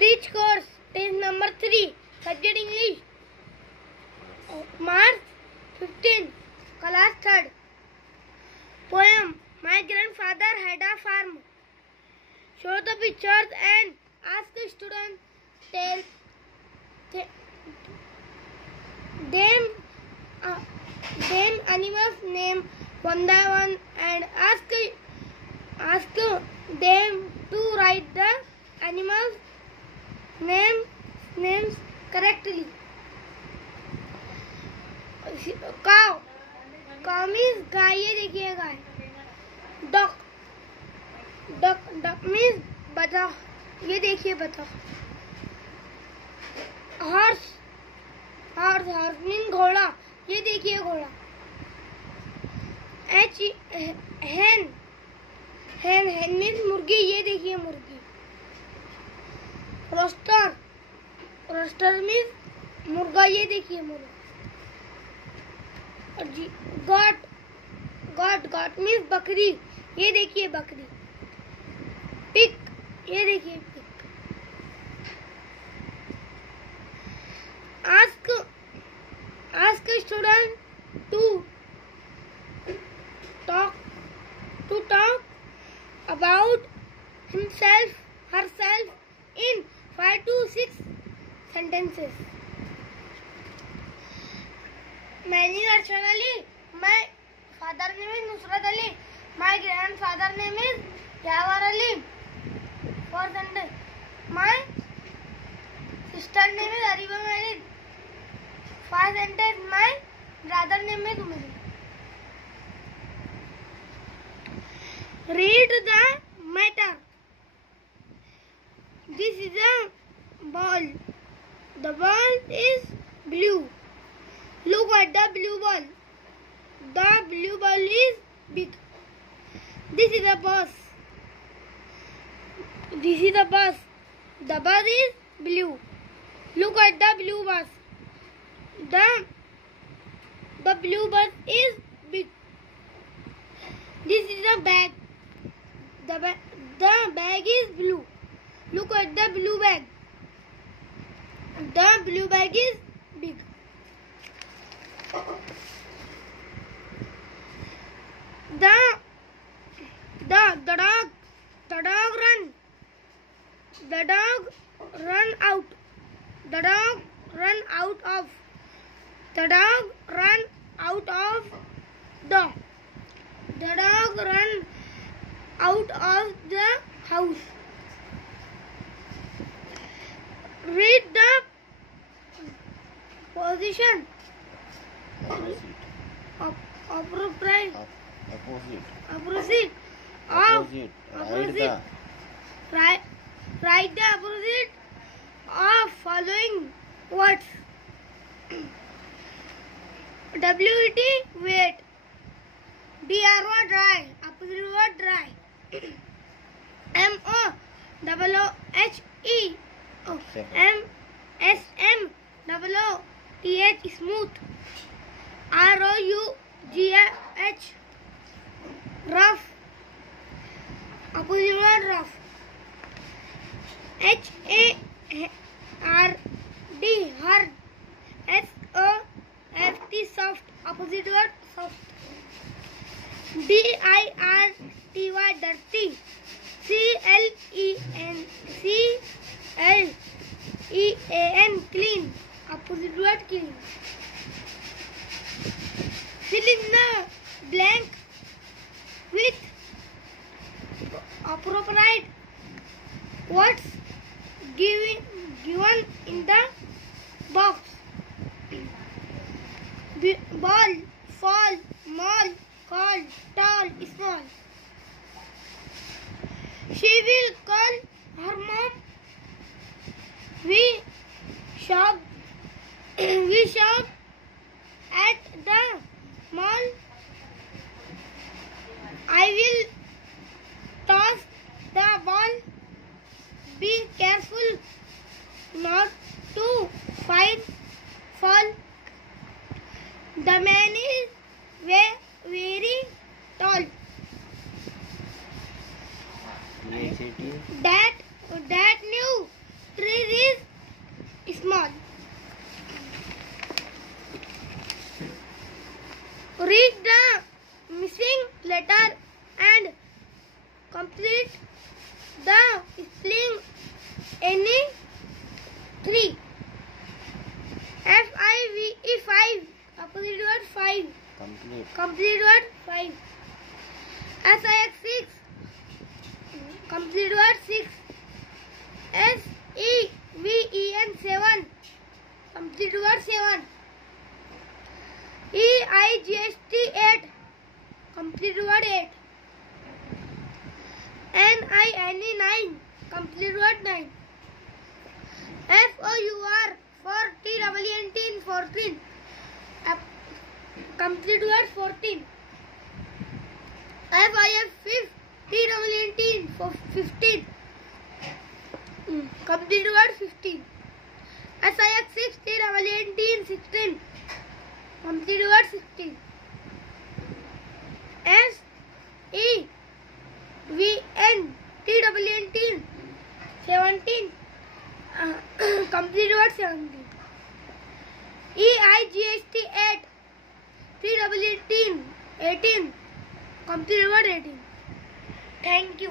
Bridge course, test number 3, subject English. March 15, class 3rd. Poem. My grandfather had a farm. Show the pictures and ask the student tell them animals name one by one and ask them to write the animals names correctly. Cow means गाय, ये देखिए गाय. Duck means बतख, ये देखिए बतख. Horse means घोड़ा, ये देखिए घोड़ा. hen means मुर्गी, ये देखिए मुर्गी. Rooster means मुर्गा, ये देखिए मुर्गा. goat means बकरी, ये देखिए बकरी. Pig, ये देखिए pig. Ask a student to talk about herself in 5 to 6 sentences. My name is Arshad Ali. My father name is Nusrat Ali. My grandfather name is Jawar Ali. 4 sentences. My sister name is Ariba Malid. 5 sentences. My brother name is Umar. Read the matter. This is a ball. The ball is blue. Look at the blue ball. The blue ball is big. This is a bus. This is a bus. The bus is blue. Look at the blue bus. The blue bus is big. This is a bag. The bag is blue. Look at the blue bag. The blue bag is big. The dog run. The dog run out. The dog run out of. The dog run out of the. The dog run out of the house. Read the position. Opposite. Write the opposite of following words. WET, wet. DRO, dry. Opposite word, dry. MOOHE. SMOOTH, smooth. ROUGH, rough. Opposite word, rough. HARD, hard. SOFT, soft. Opposite word, soft. DIRTY, dirty. CLEAN, clean. Opposite word, clean. Fill in the blank with appropriate words given in the box. Ball, fall, mall, call, tall, small. She will call her mom. We shop at the mall. I will toss the ball. Be careful not to fall. The man is very tall. That new tree and complete the spelling any 3. FIVE 5. Opposite word 5. Complete word 5. SIX 6. Complete word 6. SEVEN 7. Complete word 7. EIGST 8. Complete word 8. NINE 9. Complete word 9. FOUR 4 TENT 14. Complete word 14. FIF 5 TENT 15. Complete word 15. SIX 6 TENT 16. Complete word 16. SEVN TENT 17. Complete word 17. EIGST 8 TENT 18. Complete word 18. Thank you.